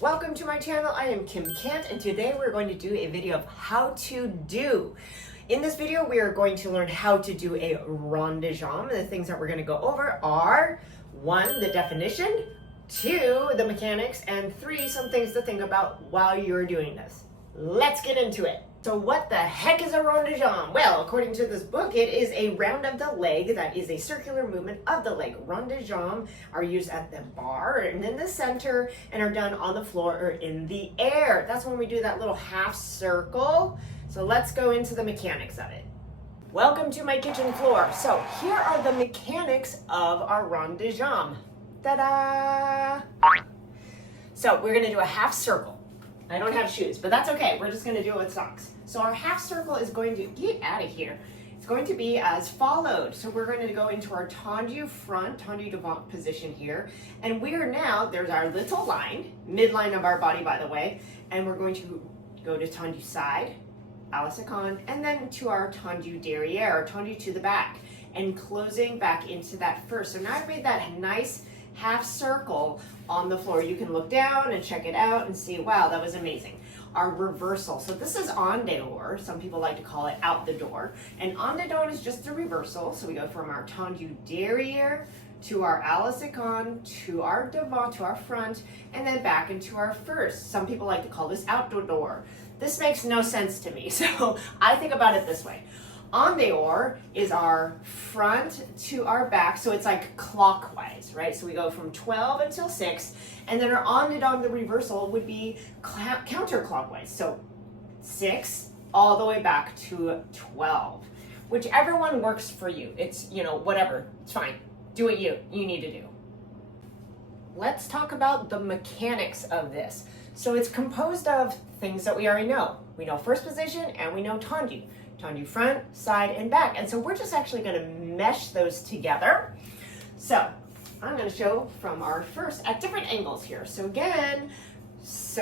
Welcome to my channel. I am Kim Kent, and today we're going to do a video of how to do. In this video, we are going to learn how to do a rond de jambe. And the things that we're going to go over are 1, the definition, 2, the mechanics, and 3, some things to think about while you're doing this. Let's get into it. So what the heck is a rond de jambe? Well, according to this book, it is a round of the leg that is a circular movement of the leg. Rond de jambe are used at the bar and in the center and are done on the floor or in the air. That's when we do that little half circle. So let's go into the mechanics of it. Welcome to my kitchen floor. So here are the mechanics of our rond de jambe. Ta-da! So we're gonna do a half circle. I don't have shoes, but that's okay. We're just gonna do it with socks. So our half circle is going to, get out of here. It's going to be as followed. So we're going to go into our tendu front, tendu devant position here. And we are now, there's our little line, midline of our body, by the way. And we're going to go to tendu side, à la seconde, and then to our tendu derrière, or tendu to the back, and closing back into that first. So now I've made that nice half circle on the floor. You can look down and check it out and see, wow, that was amazing. Our reversal. So this is en dehors. Some people like to call it out the door. And en dedans is just the reversal. So we go from our tendu derrière to our à la seconde, to our devant, to our front, and then back into our first. Some people like to call this out the door. This makes no sense to me. So I think about it this way. En dehors is our front to our back, so it's like clockwise, right? So we go from 12 until 6, and then our en dedans, the reversal, would be counterclockwise. So 6 all the way back to 12. Whichever one works for you. It's, whatever. It's fine. Do what you need to do. Let's talk about the mechanics of this. So it's composed of things that we already know. We know first position and we know tendu. Tendu front, side, and back. And so we're just actually going to mesh those together. So I'm going to show from our first at different angles here. So again,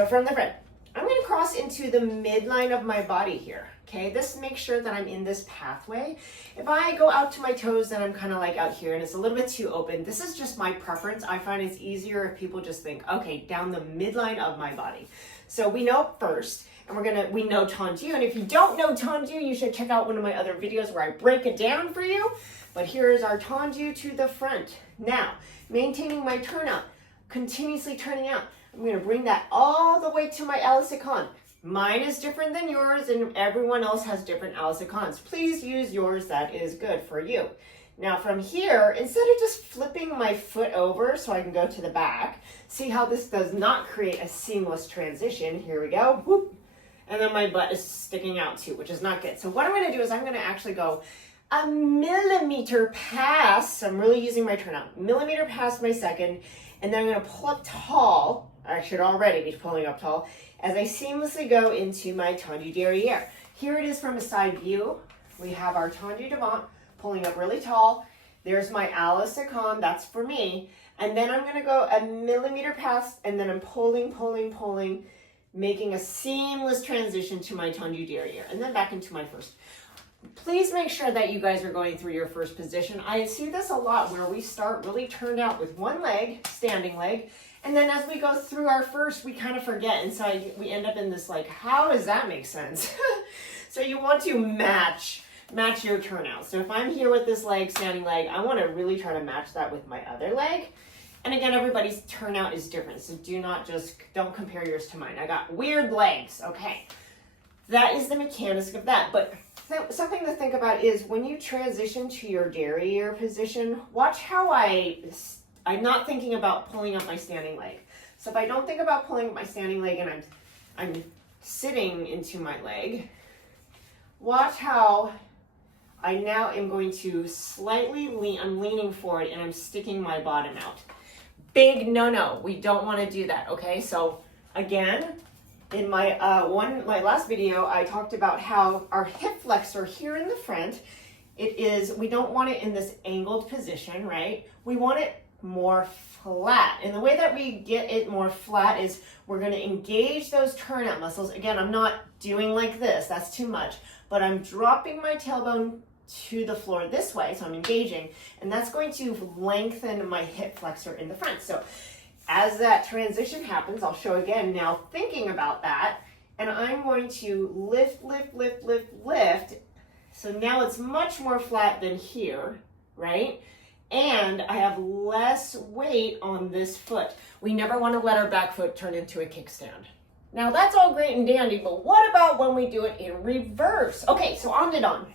from the front, I'm going to cross into the midline of my body here. Okay, this makes sure that I'm in this pathway. If I go out to my toes, then I'm kind of like out here and it's a little bit too open. This is just my preference. I find it's easier if people just think, okay, down the midline of my body. So we know first, and we know tendu. And if you don't know tendu, you should check out one of my other videos where I break it down for you. But here's our tendu to the front. Now, maintaining my turnout, continuously turning out. I'm going to bring that all the way to my à la seconde. Mine is different than yours, and everyone else has different à la secondes. Please use yours that is good for you. Now from here, instead of just flipping my foot over so I can go to the back, see how this does not create a seamless transition. Here we go. Whoop. And then my butt is sticking out too, which is not good. So what I'm going to do is I'm going to actually go a millimeter past, I'm really using my turnout, millimeter past my second, and then I'm going to pull up tall. I should already be pulling up tall as I seamlessly go into my tendu derrière. Here it is from a side view. We have our tendu devant pulling up really tall. There's my à la seconde, that's for me. And then I'm going to go a millimeter past, and then I'm pulling, making a seamless transition to my tendu derrière, and then back into my first. Please make sure that you guys are going through your first position. I see this a lot where we start really turned out with one leg, standing leg, and then as we go through our first, we kind of forget, and so we end up in this like, how does that make sense? So you want to match your turnout. So if I'm here with this leg, standing leg, I want to really try to match that with my other leg. And again, everybody's turnout is different, so don't compare yours to mine. I got weird legs, okay. That is the mechanics of that, but something to think about is when you transition to your derrière position, watch how I'm not thinking about pulling up my standing leg. So if I don't think about pulling up my standing leg and I'm sitting into my leg, watch how I now am going to slightly I'm leaning forward and I'm sticking my bottom out. Big no-no. We don't want to do that, okay? So again, in my last video, I talked about how our hip flexor here in the front, we don't want it in this angled position, right? We want it more flat. And the way that we get it more flat is we're going to engage those turnout muscles. Again, I'm not doing like this. That's too much. But I'm dropping my tailbone to the floor this way, so I'm engaging, and that's going to lengthen my hip flexor in the front. So as that transition happens, I'll show again now thinking about that, and I'm going to lift, lift, lift, lift, lift. So now it's much more flat than here, right? And I have less weight on this foot. We never want to let our back foot turn into a kickstand. Now that's all great and dandy, but what about when we do it in reverse? Okay, so on and on.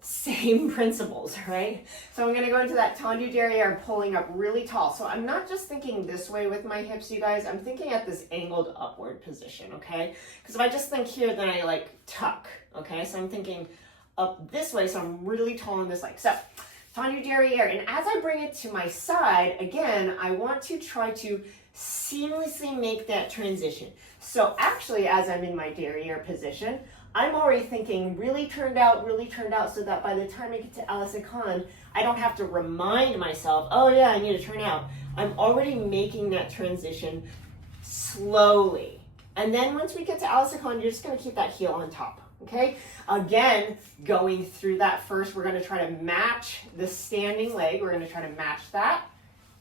Same principles, right? So I'm gonna go into that tendu derriere, pulling up really tall. So I'm not just thinking this way with my hips, you guys, I'm thinking at this angled upward position, okay? Because if I just think here, then I like tuck, okay? So I'm thinking up this way, so I'm really tall on this leg. So tendu derriere, and as I bring it to my side, again, I want to try to seamlessly make that transition. So actually, as I'm in my derriere position, I'm already thinking really turned out, so that by the time I get to Alaskan, I don't have to remind myself, oh yeah, I need to turn out. I'm already making that transition slowly. And then once we get to Alaskan, you're just gonna keep that heel on top, okay? Again, going through that first, we're gonna try to match the standing leg. We're gonna try to match that,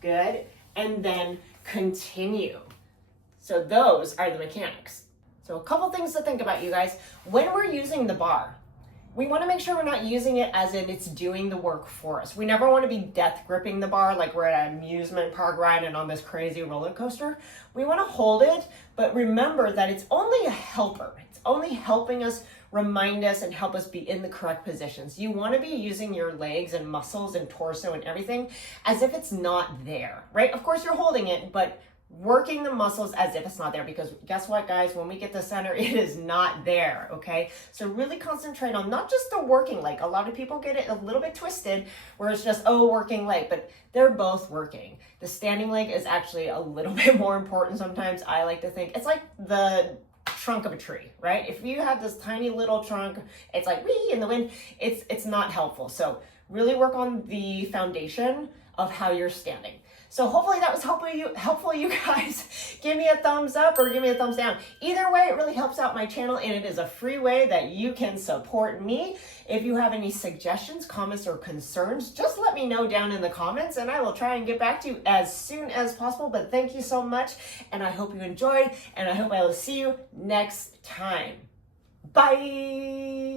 good. And then continue. So those are the mechanics. So a couple things to think about, you guys. When we're using the bar, we want to make sure we're not using it as in it's doing the work for us. We never want to be death gripping the bar like we're at an amusement park ride and on this crazy roller coaster. We want to hold it, but remember that it's only a helper. It's only helping us remind us and help us be in the correct positions. You want to be using your legs and muscles and torso and everything as if it's not there, right? Of course you're holding it, but working the muscles as if it's not there, because guess what, guys, when we get to center, it is not there, okay? So really concentrate on not just the working leg. A lot of people get it a little bit twisted where it's just, oh, working leg, but they're both working. The standing leg is actually a little bit more important sometimes. I like to think it's like the trunk of a tree, right? If you have this tiny little trunk, it's like wee in the wind, it's not helpful. So really work on the foundation of how you're standing. So hopefully that was helpful you guys. Give me a thumbs up or give me a thumbs down. Either way, it really helps out my channel, and it is a free way that you can support me. If you have any suggestions, comments, or concerns, just let me know down in the comments, and I will try and get back to you as soon as possible. But thank you so much, and I hope you enjoyed, and I hope I will see you next time. Bye.